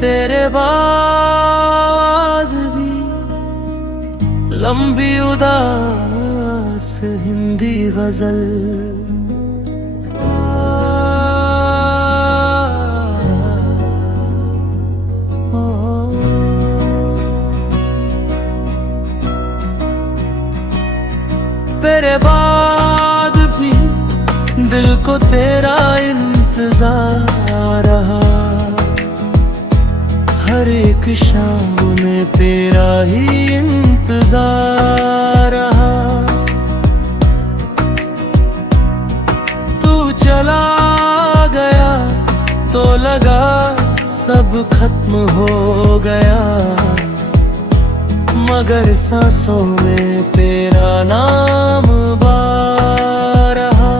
तेरे बाद भी लंबी उदास हिंदी गजल। तेरे बाद भी दिल को तेरा इंतजार रहा, हर एक शाम में तेरा ही इंतजार रहा। तू चला गया तो लगा सब खत्म हो गया, मगर सांसों में तेरा नाम बार रहा।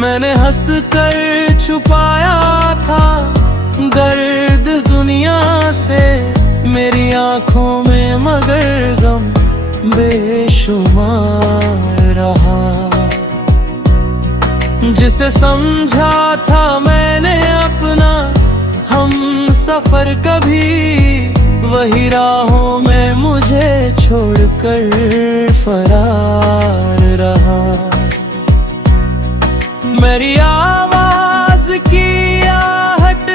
मैंने हंस कर छुपाया था दर्द दुनिया से मेरी आंखों में, मगर गम बेशुमार रहा। जिसे समझा था मैंने अपना हम सफर कभी, वही राहों में मुझे छोड़कर फरार रहा। मेरी आवाज की आहट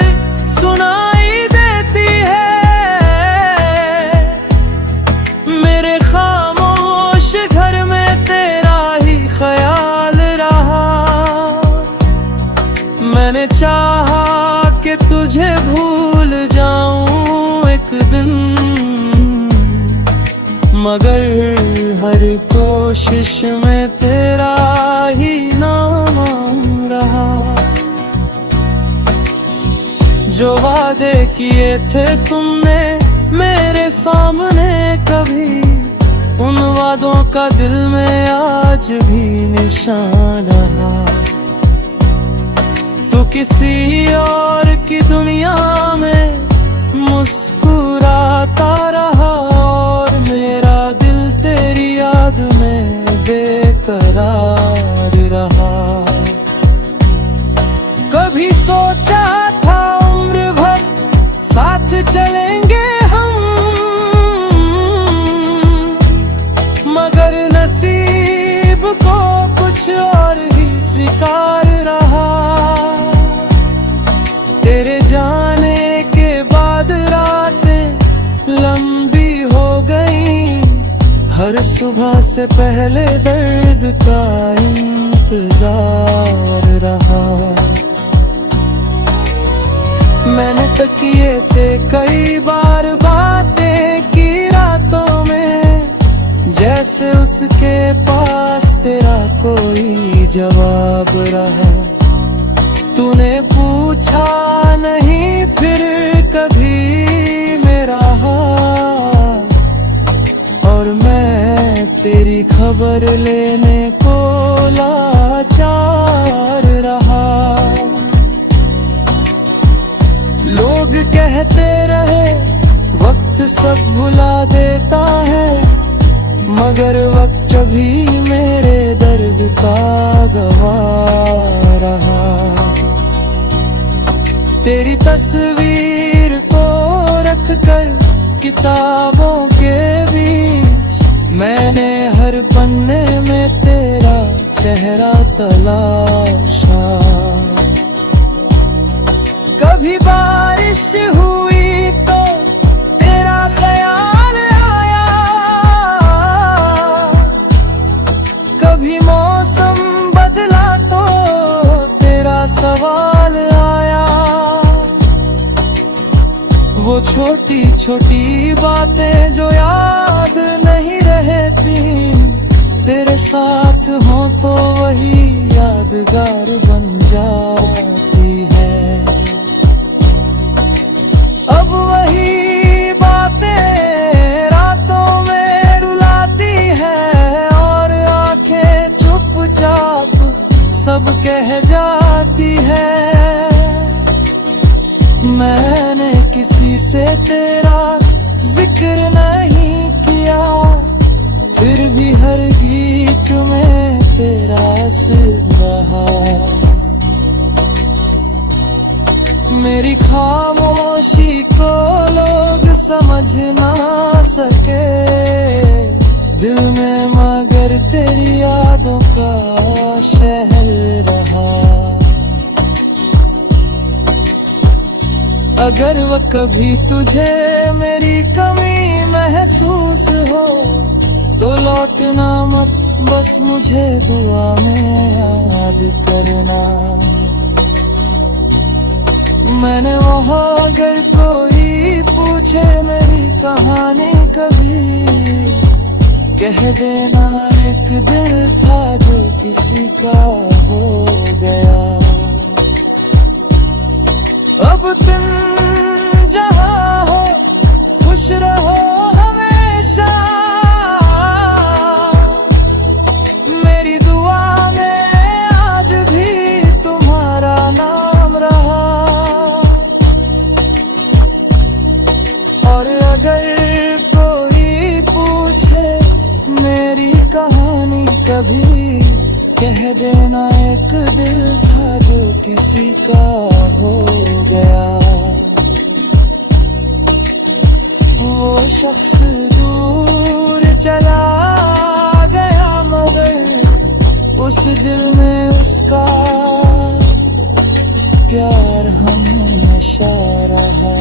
सुनाई देती है, मेरे खामोश घर में तेरा ही ख्याल रहा। मैंने चाहा कि तुझे भूल जाऊं एक दिन, मगर हर कोशिश में तेरा ही नाम रहा। जो वादे किए थे तुमने मेरे सामने कभी, उन वादों का दिल में आज भी निशान रहा। तू किसी और की दुनिया में मुस्कुराता रहा, और मेरा दिल तेरी याद में बेकरार रहा। कभी सोचा था उम्र भर साथ चलेंगे हम, मगर नसीब को कुछ और ही स्वीकार रहा। तेरे जाने के बाद रातें लंबी हो गई, हर सुबह से पहले दर्द का इंतजार रहा। मैंने तकिए से कई बार बातें की रातों में, जैसे उसके पास तेरा कोई जवाब रहा। तूने पूछा नहीं फिर कभी मेरा हाल, और मैं तेरी खबर लेने को लाचार रहा। लोग कहते रहे वक्त सब भुला देता है, मगर वक्त भी मेरे दर्द का गवाह रहा। तेरी तस्वीर को रख कर किताबों के बीच, मैंने हर पन्ने में तेरा चेहरा तलाशा। कभी बारिश हुई तो तेरा ख्याल आया, कभी मौसम बदला तो तेरा सवाल आया। वो छोटी छोटी बातें जो याद नहीं रहती, तेरे साथ हो तो वही यादगार बन जाती है। अब वही बातें रातों में रुलाती है, और आंखें चुपचाप सब कह जाती है। मैंने किसी से तेरा जिक्र नहीं किया, फिर भी है हर गीत में तेरा असर रहा। मेरी खामोशी को लोग समझ ना सके दिल में, मगर तेरी यादों का शहर रहा। अगर वो कभी तुझे मेरी कमी महसूस हो तो लौटना मत, बस मुझे दुआ में याद करना। मैंने वो अगर कोई पूछे मेरी कहानी कभी, कह देना एक दिल था जो किसी का हो गया। अब तुम जहाँ हो खुश रहो हमेशा, मेरी दुआ में आज भी तुम्हारा नाम रहा। और अगर कोई पूछे मेरी कहानी कभी, कह देना एक दिल था जो किसी का हो गया। वो शख्स दूर चला गया मगर उस दिल में उसका प्यार हमेशा रहा।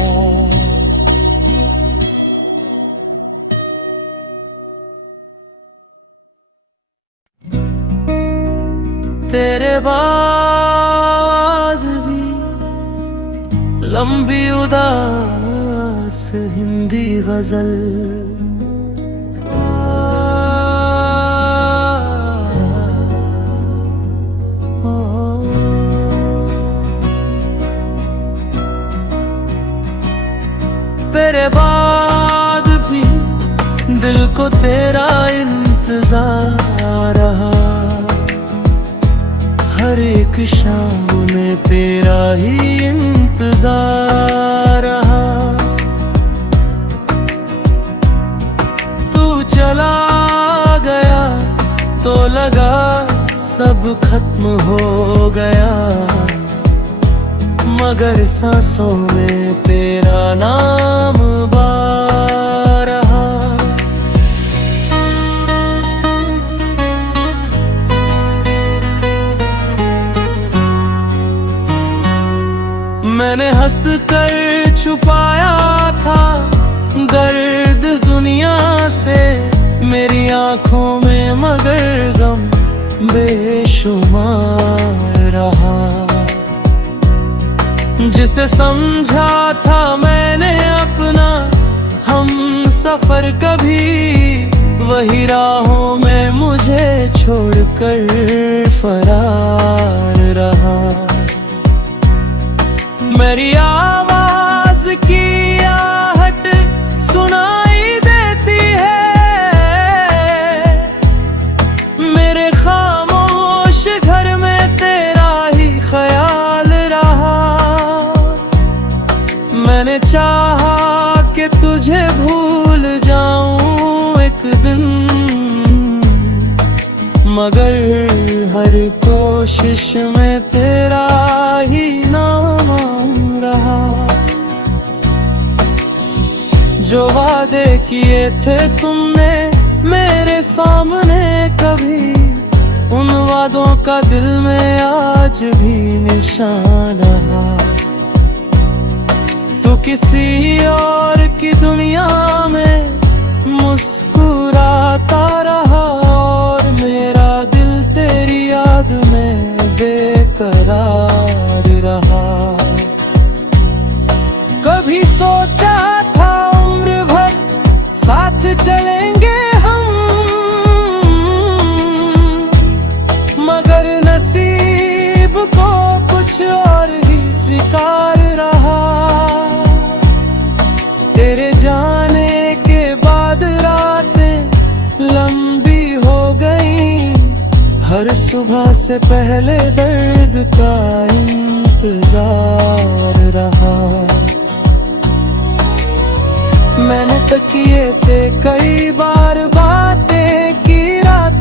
तेरे बाद भी लंबी उदास हिंदी गजल, तेरे बाद भी दिल को तेरा इंतजार रहा। हर एक शाम में तेरा ही इंतजार रहा। तू चला गया तो लगा सब खत्म हो गया, मगर सांसों में तेरा नाम बार रहा। मैंने हंस कर छुपाया था दर्द दुनिया से मेरी आंखों में, मगर गम बेशुमार रहा। जिसे समझा था मैंने अपना हम सफर कभी, वही राहों में मुझे छोड़कर फरार रहा। मेरी आवाज की आहट सुनाई देती है, मेरे खामोश घर में तेरा ही ख्याल रहा। मैंने चाहा कि तुझे भूल जाऊं एक दिन, मगर हर कोशिश में तेरा ही नाम रहा। जो वादे किए थे तुमने मेरे सामने कभी, उन वादों का दिल में आज भी निशान रहा। तू किसी और की दुनिया में मुस्कुराता रहा, और मेरा दिल तेरी याद में बेकरार रहा। कभी सोचा था उम्र भर साथ चलेंगे हम, मगर नसीब को कुछ और ही स्वीकार रहा। तेरे जाने के बाद रातें लंबी हो गई, हर सुबह से पहले दर्द का इंतजार रहा। मैंने तकिए से कई बार बातें की रात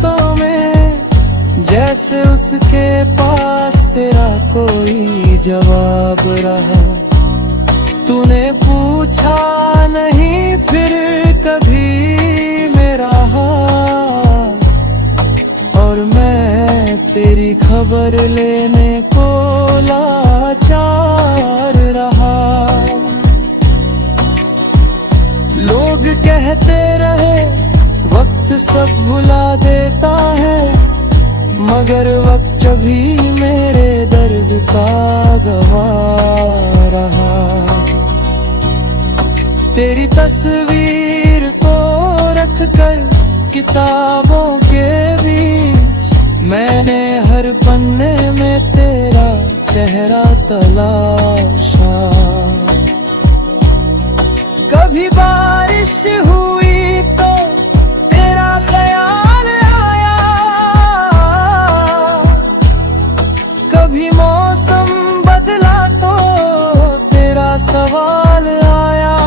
किसके पास तेरा कोई जवाब रहा। तूने पूछा नहीं फिर कभी मेरा हाल, और मैं तेरी खबर लेने को लाचार रहा। लोग कहते रहे वक्त सब भुला देता है, मगर वक्त भी मेरे दर्द का गवाह रहा। तेरी तस्वीर को रख कर किताबों के बीच, मैंने हर पन्ने में तेरा चेहरा तलाशा। कभी बारिश हुई तो तेरा ख्याल आया, कभी मौसम बदला तो तेरा सवाल आया।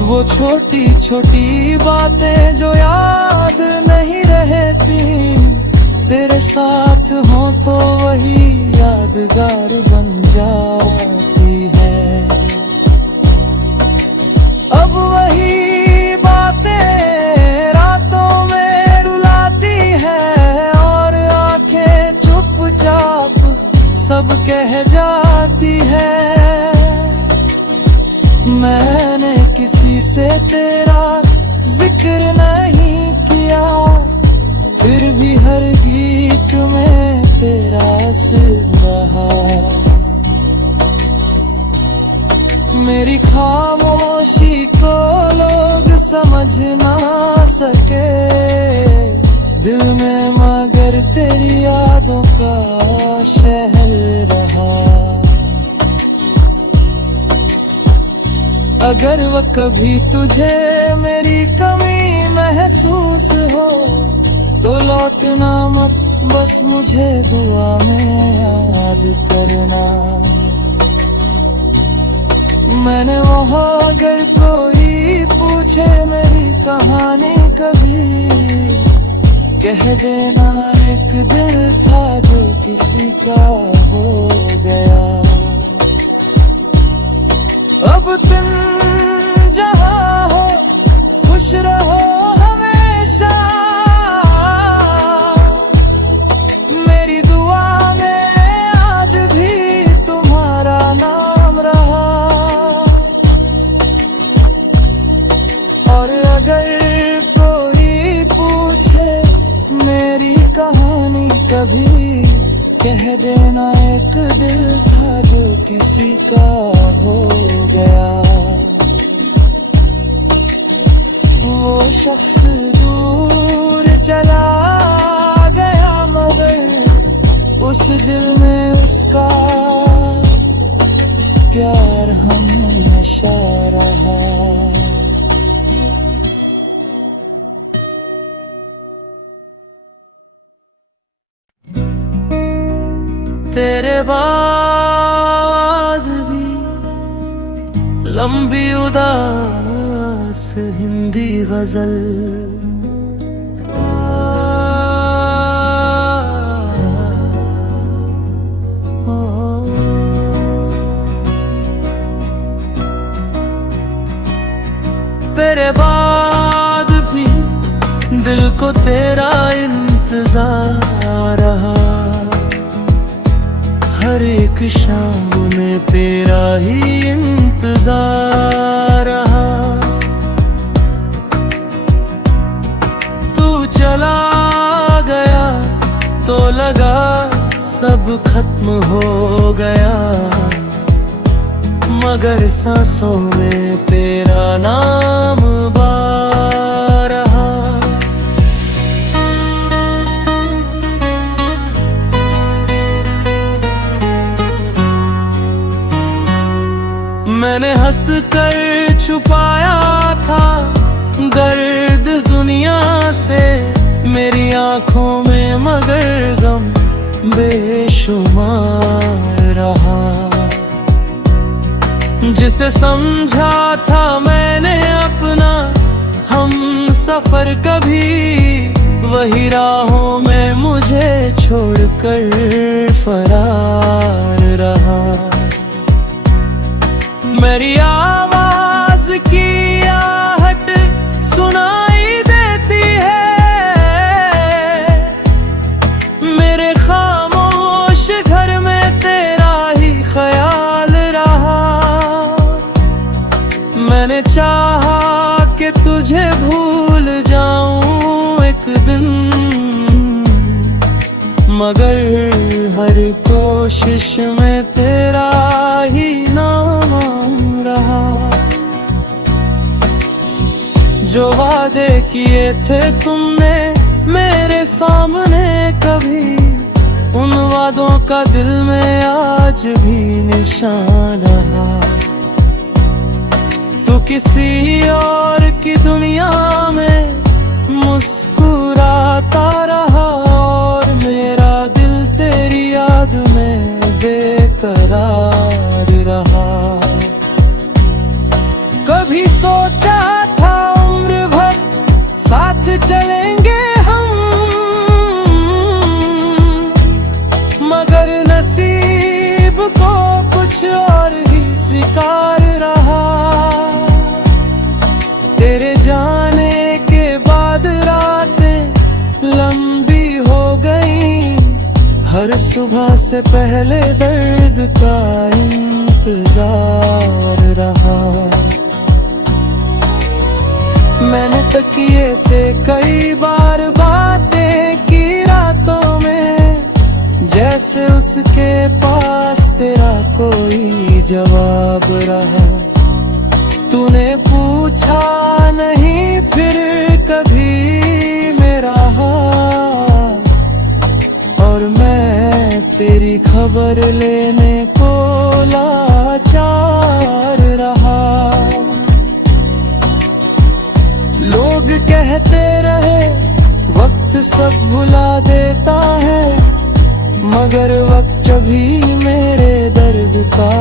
वो छोटी छोटी बातें जो याद नहीं रहती, तेरे साथ हो तो वही यादगार बन जाती है। अब वही बातें रातों में रुलाती है, और आंखें चुपचाप सब कह जाती है। मैंने किसी से तेरा जिक्र नहीं किया, फिर भी हर गीत में तेरा असर रहा। मेरी खामोशी को लोग समझ ना सके दिल में, मगर तेरी यादों का शहर रहा। अगर वो कभी तुझे मेरी कमी महसूस हो, तो लौटना मत, बस मुझे दुआ में याद करना। मैंने वहाँ अगर कोई पूछे मेरी कहानी कभी, कह देना एक दिल था जो किसी का हो गया। अब तुम जहाँ हो खुश रहो हमेशा, मेरी दुआ में आज भी तुम्हारा नाम रहा। और अगर कोई पूछे मेरी कहानी कभी, कह देना एक दिल था जो किसी का हो गया। वो शख्स दूर चला गया, मगर उस दिल में उसका प्यार हमेशा रहा। तेरे बाद भी लंबी उदास हिंदी गजल, तेरे बाद भी दिल को तेरा इंतजार रहा। हर एक शाम में तेरा ही इंतजार रहा। तू चला गया तो लगा सब खत्म हो गया, मगर सांसों में तेरा नाम बार रहा। मैंने हंस कर छुपाया था दर्द दुनिया से मेरी आंखों में, मगर गम बेशुमार रहा। जिसे समझा था मैंने अपना हम सफर, कभी वही राहों में मुझे छोड़कर फरार रहा। मेरी आवाज की आहट सुनाई देती है, मेरे खामोश घर में तेरा ही ख्याल रहा। मैंने चाहा कि तुझे भूल जाऊं एक दिन, मगर हर कोशिश में तेरा ही नाम रहा। जो वादे किए थे तुमने मेरे सामने कभी, उन वादों का दिल में आज भी निशान रहा। तू किसी और की दुनिया में मुस्कुराता रहा, और मेरा दिल तेरी याद में बेकरार रहा। कभी सोचा था उम्र भर साथ चलेंगे हम, मगर नसीब को कुछ और ही स्वीकार रहा। तेरे जाने के बाद रातें लंबी हो गई, हर सुबह से पहले दर्द का इंतजार रहा। मैंने तकिए से कई बार बातें की रातों में, जैसे उसके पास तेरा कोई जवाब रहा। तूने पूछा नहीं फिर कभी मेरा हाल, और मैं तेरी खबर लेने को लाचार रहा। लोग कहते रहे वक्त सब भुला देता है, मगर वक्त भी मेरे दर्द का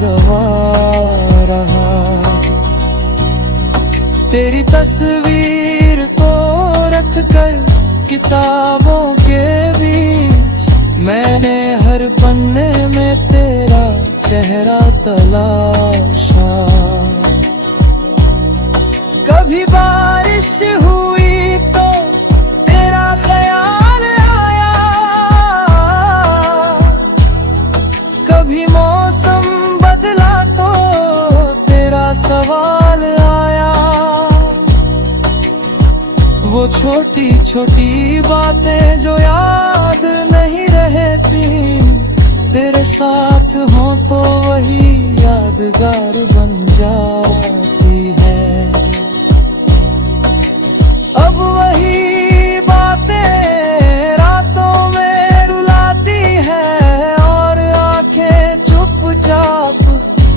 गवाह रहा। तेरी तस्वीर को रख कर किताबों के बीच, मैंने हर पन्ने में तेरा चेहरा तलाशा। कभी बारिश हुई तो तेरा ख्याल आया, कभी मौसम बदला तो तेरा सवाल आया। वो छोटी छोटी बातें जो याद नहीं रहती, तेरे साथ हो तो वही यादगार बन जाती है। अब वही बातें रातों में रुलाती है, और आंखें चुपचाप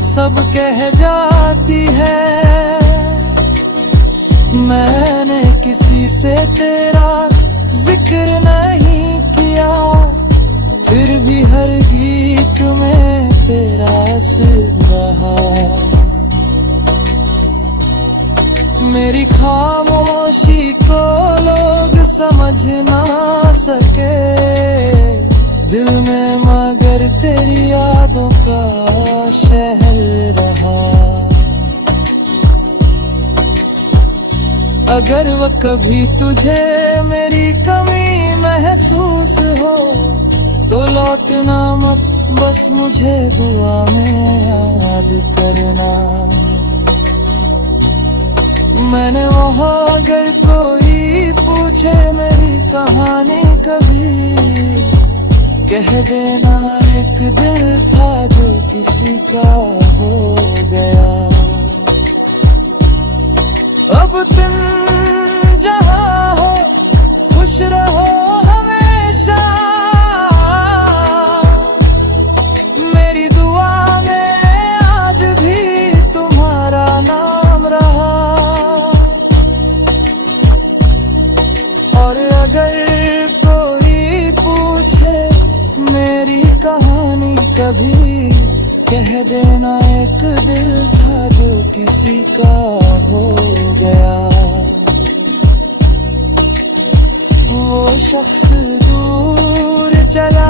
सब कह जाती है। मैंने किसी से तेरा जिक्र नहीं किया, फिर भी हर गीत में तेरा असर रहा। मेरी खामोशी को लोग समझ ना सके दिल में, मगर तेरी यादों का शहर रहा। अगर वो कभी तुझे मेरी कमी महसूस हो, तो लौटना मत, बस मुझे दुआ में याद करना। मैंने वहाँ अगर कोई पूछे मेरी कहानी कभी, कह देना एक दिल था जो किसी का हो गया। अब तुम जहाँ हो खुश रहो हमेशा, मेरी दुआ में आज भी तुम्हारा नाम रहा। और अगर कोई पूछे मेरी कहानी कभी, कह देना एक दिल था जो किसी का हो गया। वो शख्स दूर चला